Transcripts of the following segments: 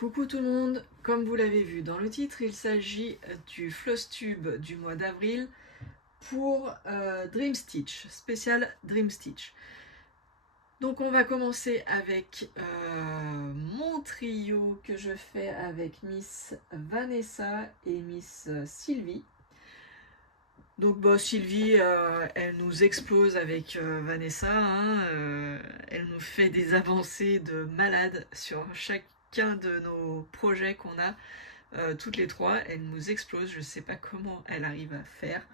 Coucou tout le monde, comme vous l'avez vu dans le titre, il s'agit du Floss Tube du mois d'avril pour Dream Stitch, spécial Dream Stitch. Donc on va commencer avec mon trio que je fais avec Miss Vanessa et Miss Sylvie. Donc Sylvie, elle nous explose avec Vanessa, hein, elle nous fait des avancées de malade sur chacun de nos projets qu'on a. Toutes les trois, elle nous explose, je ne sais pas comment elle arrive à faire.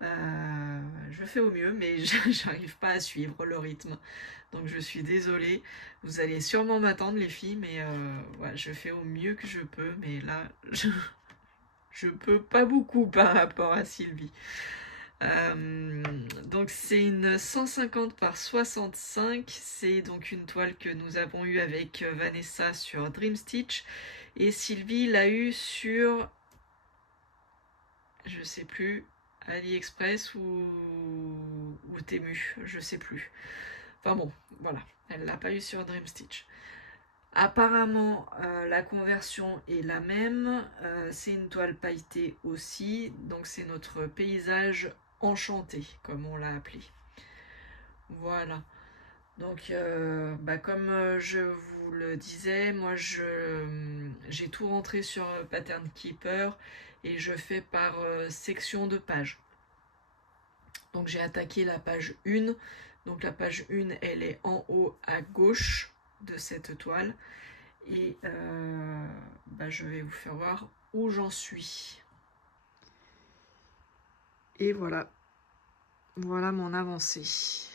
Je fais au mieux, mais j'arrive pas à suivre le rythme. Donc je suis désolée, vous allez sûrement m'attendre les filles, mais ouais, je fais au mieux que je peux, mais là, je peux pas beaucoup par rapport à Sylvie. Donc c'est une 150 par 65, c'est donc une toile que nous avons eue avec Vanessa sur Dream Stitch et Sylvie l'a eu sur, je sais plus, AliExpress ou Temu, je sais plus. Enfin bon, voilà, elle l'a pas eu sur Dream Stitch. Apparemment, la conversion est la même, c'est une toile pailletée aussi, donc c'est notre paysage enchanté, comme on l'a appelé. Voilà. Donc, comme je vous le disais, moi j'ai tout rentré sur Pattern Keeper et je fais par section de page. Donc j'ai attaqué la page 1. Donc la page 1, elle est en haut à gauche de cette toile. Et je vais vous faire voir où j'en suis. Et voilà. Voilà mon avancée.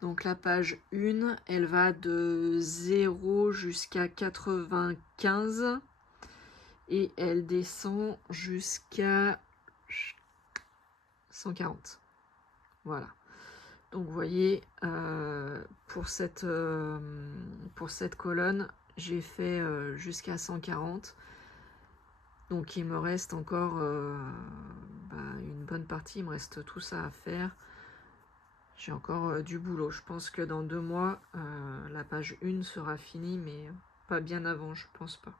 Donc la page 1, elle va de 0 jusqu'à 95 et elle descend jusqu'à 140. Voilà. Donc vous voyez, pour cette colonne, j'ai fait jusqu'à 140. Donc il me reste encore une bonne partie, il me reste tout ça à faire. J'ai encore du boulot. Je pense que dans 2 mois, la page 1 sera finie, mais pas bien avant, je pense pas.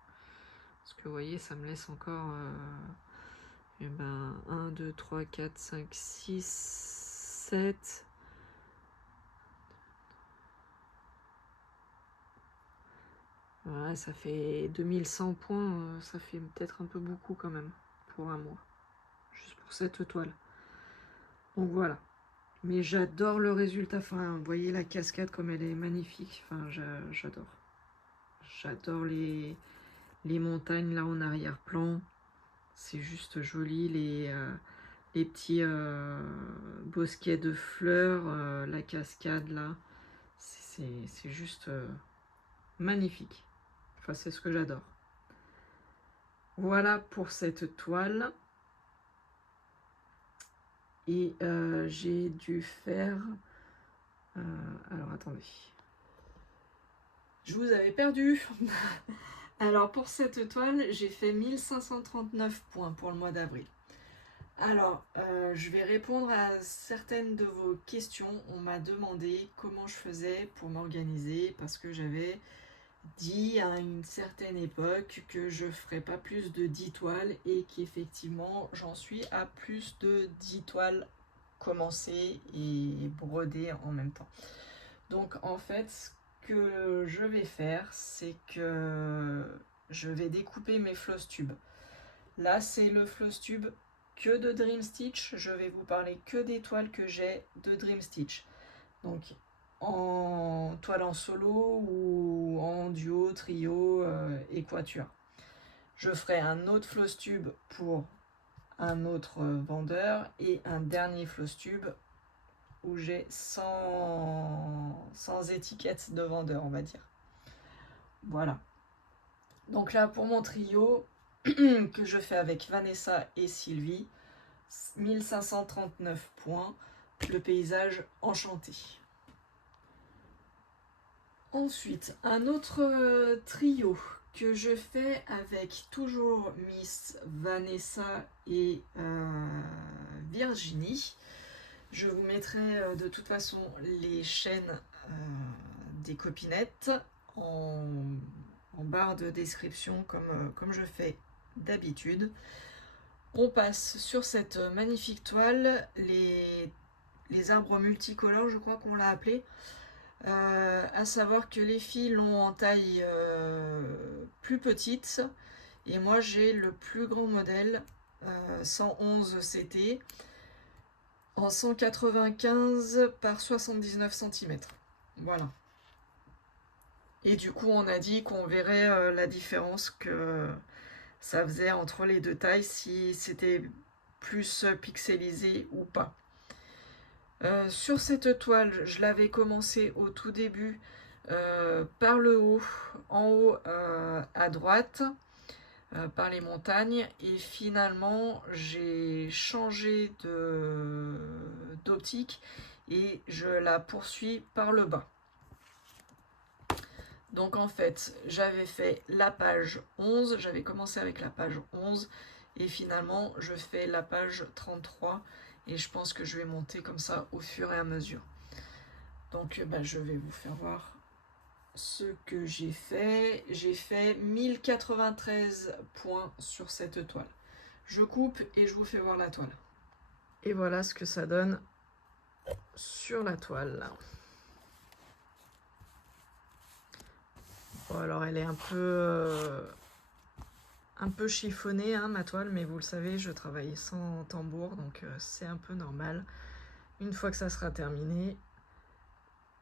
Parce que vous voyez, ça me laisse encore 1, 2, 3, 4, 5, 6, 7. Voilà, ça fait 2100 points, ça fait peut-être un peu beaucoup quand même pour un mois. Juste pour cette toile. Donc voilà. Mais j'adore le résultat. Enfin, vous voyez la cascade comme elle est magnifique. Enfin, j'adore. J'adore les montagnes là en arrière-plan. C'est juste joli. Les petits bosquets de fleurs, la cascade là. C'est juste magnifique. Enfin, c'est ce que j'adore. Voilà pour cette toile. Et j'ai dû faire... alors, attendez. Je vous avais perdu. Alors, pour cette toile, j'ai fait 1539 points pour le mois d'avril. Alors, je vais répondre à certaines de vos questions. On m'a demandé comment je faisais pour m'organiser parce que j'avais dit à une certaine époque que je ne ferais pas plus de 10 toiles et qu'effectivement j'en suis à plus de 10 toiles commencées et brodées en même temps. Donc en fait ce que je vais faire c'est que je vais découper mes floss tubes. Là c'est le floss tube que de Dream Stitch, je vais vous parler que des toiles que j'ai de Dream Stitch. Donc en toile en solo ou en duo, trio et quatuor. Je ferai un autre floss tube pour un autre vendeur et un dernier floss tube où j'ai sans étiquette de vendeur, on va dire. Voilà. Donc là, pour mon trio que je fais avec Vanessa et Sylvie, 1539 points, le paysage enchanté. Ensuite, un autre trio que je fais avec toujours Miss Vanessa et Virginie. Je vous mettrai de toute façon les chaînes des copinettes en en barre de description comme je fais d'habitude. On passe sur cette magnifique toile, les arbres multicolores, je crois qu'on l'a appelé. À savoir que les filles l'ont en taille plus petite et moi j'ai le plus grand modèle 111 CT en 195 par 79 cm. Voilà. Et du coup on a dit qu'on verrait la différence que ça faisait entre les deux tailles, si c'était plus pixelisé ou pas. Sur cette toile, je l'avais commencé au tout début par le haut, en haut à droite, par les montagnes, et finalement j'ai changé d'optique et je la poursuis par le bas. Donc en fait, j'avais fait la page 11, j'avais commencé avec la page 11, et finalement je fais la page 33, et je pense que je vais monter comme ça au fur et à mesure. Donc je vais vous faire voir ce que j'ai fait. J'ai fait 1093 points sur cette toile. Je coupe et je vous fais voir la toile. Et voilà ce que ça donne sur la toile. Bon, alors elle est un peu chiffonnée, hein, ma toile, mais vous le savez, je travaille sans tambour, donc c'est un peu normal. Une fois que ça sera terminé,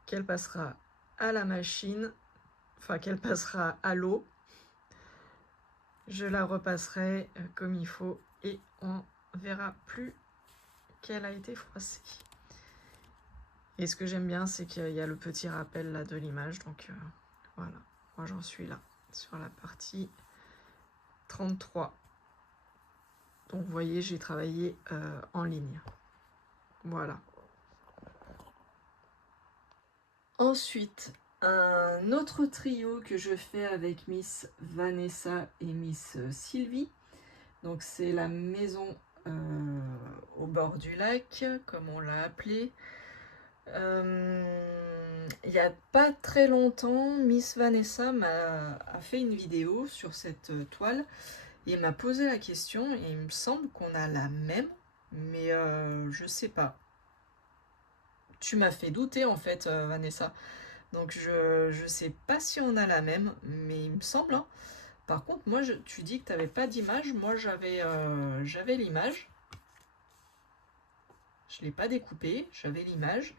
qu'elle passera à la machine, enfin qu'elle passera à l'eau, je la repasserai comme il faut et on verra plus qu'elle a été froissée. Et ce que j'aime bien, c'est qu'il y a le petit rappel là de l'image, donc voilà, moi j'en suis là, sur la partie 33. Donc vous voyez, j'ai travaillé en ligne. Voilà. Ensuite, un autre trio que je fais avec Miss Vanessa et Miss Sylvie. Donc c'est la maison au bord du lac, comme on l'a appelé. Il n'y a pas très longtemps, Miss Vanessa a fait une vidéo sur cette toile et m'a posé la question, et il me semble qu'on a la même, mais je sais pas. Tu m'as fait douter en fait, Vanessa. Donc je sais pas si on a la même, mais il me semble, hein. Par contre, moi, tu dis que tu n'avais pas d'image. Moi, j'avais l'image. Je ne l'ai pas découpée, j'avais l'image.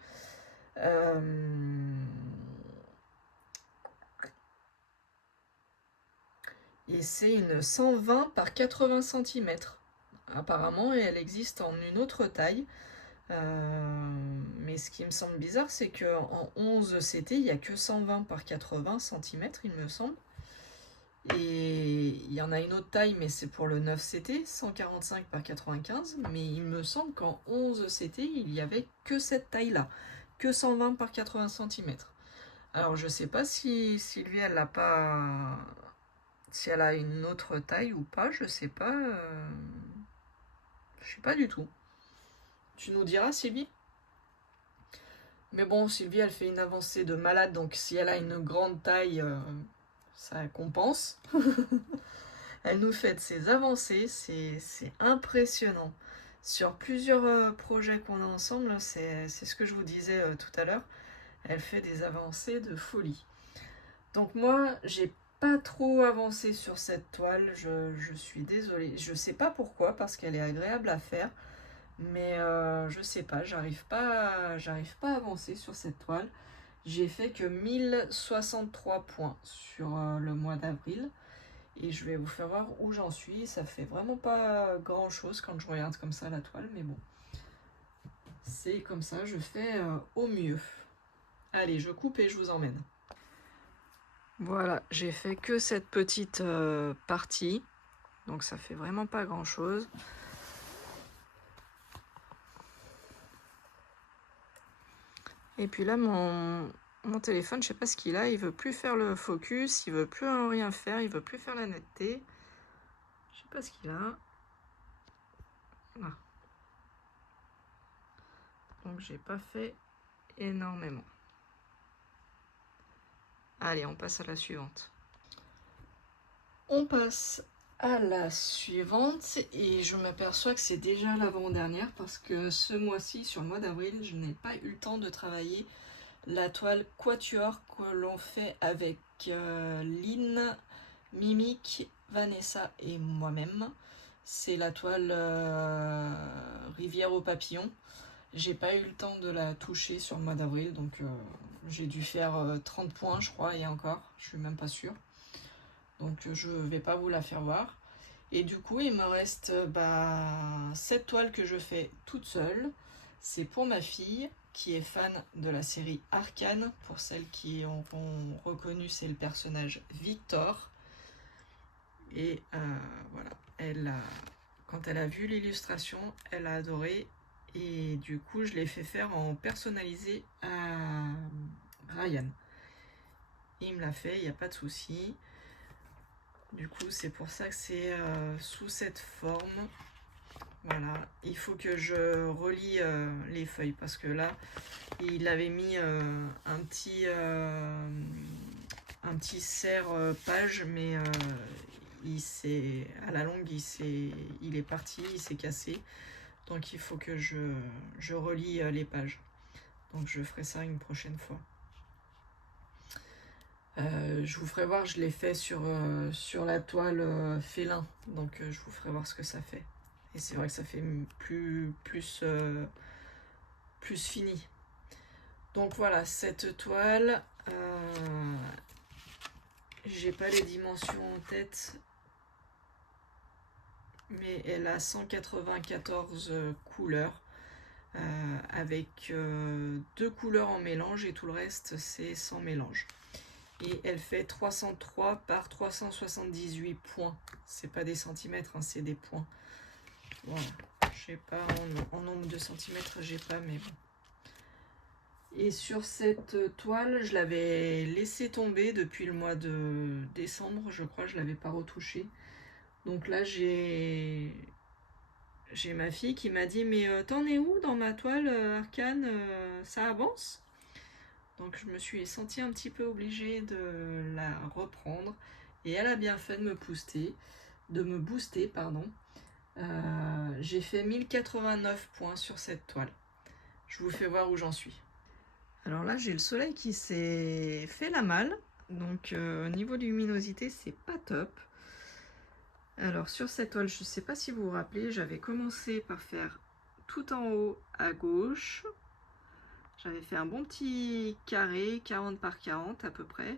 Et c'est une 120 par 80 cm. Apparemment, et elle existe en une autre taille. Mais ce qui me semble bizarre, c'est qu'en 11 CT, il n'y a que 120 par 80 cm, il me semble. Et il y en a une autre taille, mais c'est pour le 9 CT, 145 par 95. Mais il me semble qu'en 11 CT, il n'y avait que cette taille-là, que 120 par 80 cm. Alors je sais pas si Sylvie, elle l'a pas... Si elle a une autre taille ou pas, je sais pas. Je sais pas du tout. Tu nous diras, Sylvie? Mais bon, Sylvie, elle fait une avancée de malade, donc si elle a une grande taille, ça compense. Elle nous fait ses avancées, c'est impressionnant. Sur plusieurs projets qu'on a ensemble, c'est ce que je vous disais tout à l'heure, elle fait des avancées de folie. Donc moi, j'ai pas trop avancé sur cette toile, je suis désolée. Je sais pas pourquoi, parce qu'elle est agréable à faire, mais je sais pas, j'arrive pas à avancer sur cette toile. J'ai fait que 1063 points sur le mois d'avril. Et je vais vous faire voir où j'en suis. Ça fait vraiment pas grand chose quand je regarde comme ça la toile, mais bon. C'est comme ça, je fais au mieux. Allez, je coupe et je vous emmène. Voilà, j'ai fait que cette petite partie. Donc ça fait vraiment pas grand chose. Et puis là, mon téléphone, je sais pas ce qu'il a. Il veut plus faire le focus, il veut plus rien faire, il veut plus faire la netteté. Je sais pas ce qu'il a. Voilà. Donc j'ai pas fait énormément. Allez, on passe à la suivante. On passe à la suivante et je m'aperçois que c'est déjà l'avant-dernière parce que ce mois-ci, sur le mois d'avril, je n'ai pas eu le temps de travailler la toile Quatuor que l'on fait avec Lynn, Mimic, Vanessa et moi-même. C'est la toile Rivière aux papillons. J'ai pas eu le temps de la toucher sur le mois d'avril, donc j'ai dû faire 30 points, je crois, et encore, je suis même pas sûre. Donc je vais pas vous la faire voir. Et du coup, il me reste cette toile que je fais toute seule. C'est pour ma fille qui est fan de la série Arcane. Pour celles qui auront reconnu, c'est le personnage Victor. Et voilà, quand elle a vu l'illustration, elle a adoré. Et du coup, je l'ai fait faire en personnalisé à Ryan. Il me l'a fait, il n'y a pas de souci. Du coup, c'est pour ça que c'est sous cette forme. Voilà, il faut que je relie les feuilles parce que là, il avait mis un petit serre-page, mais à la longue, il est parti, il s'est cassé. Donc il faut que je relie les pages. Donc je ferai ça une prochaine fois. Je vous ferai voir, je l'ai fait sur la toile félin, donc je vous ferai voir ce que ça fait. Et c'est vrai que ça fait plus fini. Donc voilà, cette toile, j'ai pas les dimensions en tête, mais elle a 194 couleurs, avec 2 couleurs en mélange et tout le reste c'est sans mélange. Et elle fait 303 par 378 points. C'est pas des centimètres, hein, c'est des points. Voilà. Je sais pas, en nombre de centimètres, j'ai pas, mais bon. Et sur cette toile, je l'avais laissé tomber depuis le mois de décembre, je crois, je l'avais pas retouchée. Donc là, j'ai ma fille qui m'a dit, mais t'en es où dans ma toile Arcane, ça avance? Donc je me suis sentie un petit peu obligée de la reprendre. Et elle a bien fait de me booster. J'ai fait 1089 points sur cette toile. Je vous fais voir où j'en suis. Alors là, j'ai le soleil qui s'est fait la malle. Donc au niveau de luminosité, c'est pas top. Alors sur cette toile, je ne sais pas si vous vous rappelez, j'avais commencé par faire tout en haut à gauche. J'avais fait un bon petit carré, 40 par 40 à peu près.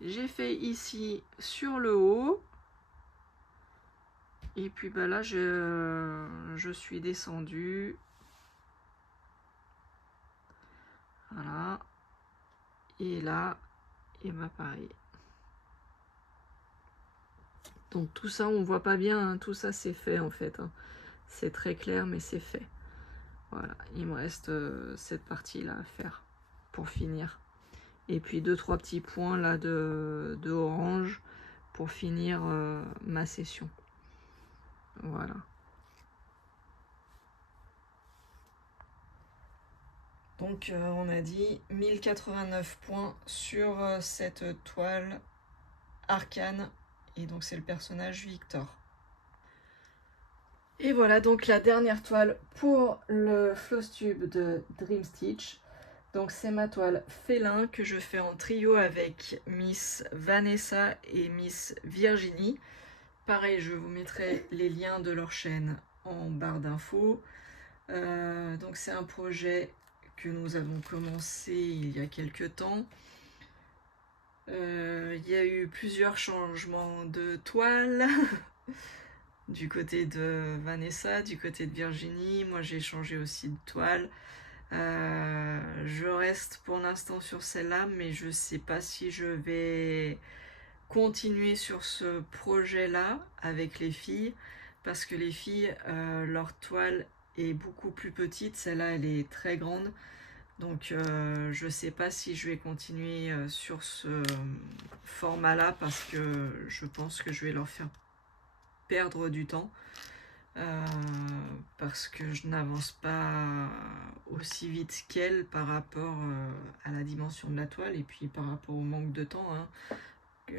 J'ai fait ici sur le haut. Et puis là, je suis descendue. Voilà. Et là, et pareil. Donc tout ça, on voit pas bien, hein, tout ça c'est fait en fait. Hein. C'est très clair, mais c'est fait. Voilà, il me reste cette partie-là à faire pour finir. Et puis 2-3 petits points là de orange pour finir ma session. Voilà. Donc on a dit 1089 points sur cette toile Arcane. Et donc c'est le personnage Victor. Et voilà donc la dernière toile pour le Flosstube de Dream Stitch. Donc c'est ma toile félin que je fais en trio avec Miss Vanessa et Miss Virginie. Pareil, je vous mettrai les liens de leur chaîne en barre d'infos. Donc c'est un projet que nous avons commencé il y a quelques temps. Il y a eu plusieurs changements de toile du côté de Vanessa, du côté de Virginie. Moi j'ai changé aussi de toile. Je reste pour l'instant sur celle-là, mais je sais pas si je vais continuer sur ce projet-là avec les filles, parce que les filles, leur toile est beaucoup plus petite, celle-là elle est très grande, donc je sais pas si je vais continuer sur ce format-là, parce que je pense que je vais leur faire perdre du temps. Parce que je n'avance pas aussi vite qu'elle par rapport à la dimension de la toile et puis par rapport au manque de temps. Hein.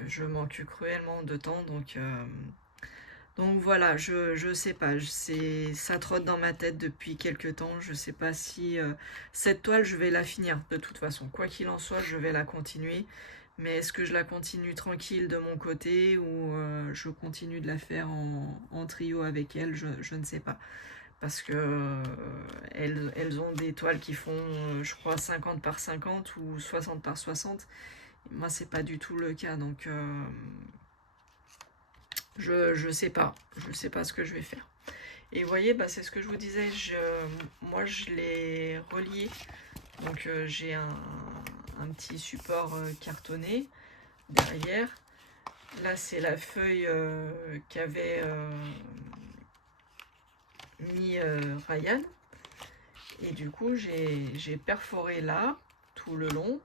je manque cruellement de temps, donc voilà, je sais pas, ça trotte dans ma tête depuis quelques temps. Je sais pas si cette toile, je vais la finir de toute façon. Quoi qu'il en soit, je vais la continuer. Mais est-ce que je la continue tranquille de mon côté ou je continue de la faire en trio avec elle, je ne sais pas. Parce que elles ont des toiles qui font, je crois, 50 par 50 ou 60 par 60. Moi, c'est pas du tout le cas, donc je sais pas. Je sais pas ce que je vais faire. Et vous voyez, bah, c'est ce que je vous disais, moi je l'ai relié. Donc j'ai un petit support cartonné derrière. Là, c'est la feuille qu'avait mis Ryan. Et du coup, j'ai perforé là, tout le long.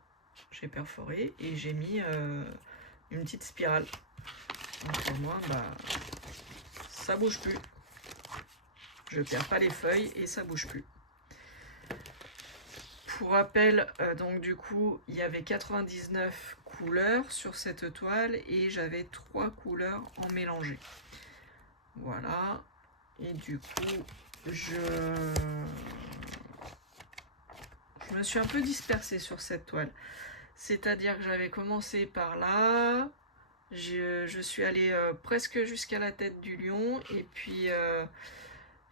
J'ai perforé et j'ai mis une petite spirale. Donc au moins, bah, ça bouge plus. Je perds pas les feuilles et ça bouge plus. Pour rappel, donc du coup, il y avait 99 couleurs sur cette toile et j'avais 3 couleurs en mélangé. Voilà. Et du coup, je me suis un peu dispersée sur cette toile. C'est-à-dire que j'avais commencé par là, je suis allée presque jusqu'à la tête du lion, et puis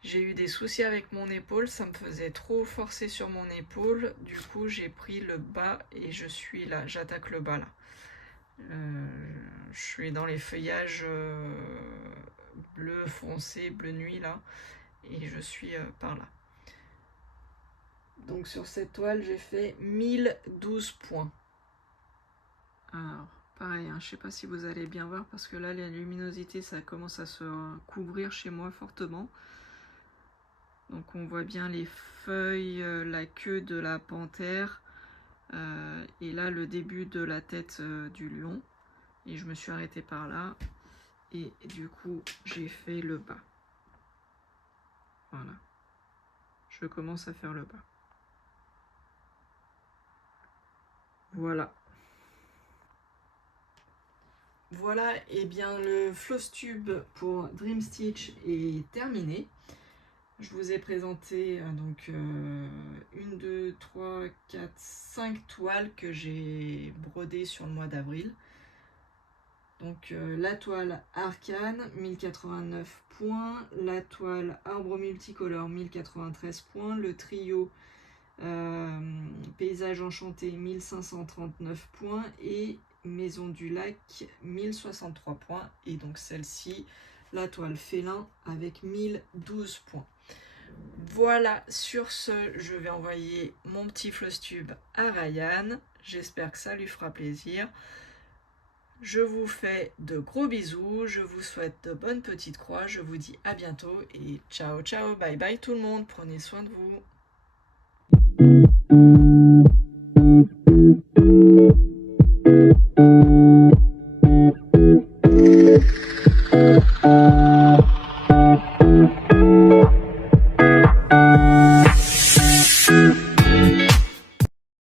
j'ai eu des soucis avec mon épaule, ça me faisait trop forcer sur mon épaule, du coup j'ai pris le bas et je suis là, j'attaque le bas là. Je suis dans les feuillages bleu foncé, bleu nuit là, et je suis par là. Donc sur cette toile, j'ai fait 1012 points. Alors, pareil, hein, je ne sais pas si vous allez bien voir parce que là, la luminosité, ça commence à se couvrir chez moi fortement. Donc on voit bien les feuilles, la queue de la panthère et là le début de la tête du lion. Et je me suis arrêtée par là et du coup j'ai fait le bas. Voilà. Je commence à faire le bas. Voilà. Voilà, et bien le floss tube pour Dream Stitch est terminé. Je vous ai présenté donc 1, 2, 3, 4, 5 toiles que j'ai brodées sur le mois d'avril. Donc la toile Arcane, 1089 points, la toile Arbre multicolore, 1093 points, le trio Paysage enchanté, 1539 points, et Maison du lac, 1063 points, et donc celle-ci, la toile félin, avec 1012 points. Voilà, sur ce, je vais envoyer mon petit floss tube à Ryan. J'espère que ça lui fera plaisir. Je vous fais de gros bisous, je vous souhaite de bonnes petites croix, je vous dis à bientôt et ciao ciao, bye bye tout le monde, prenez soin de vous.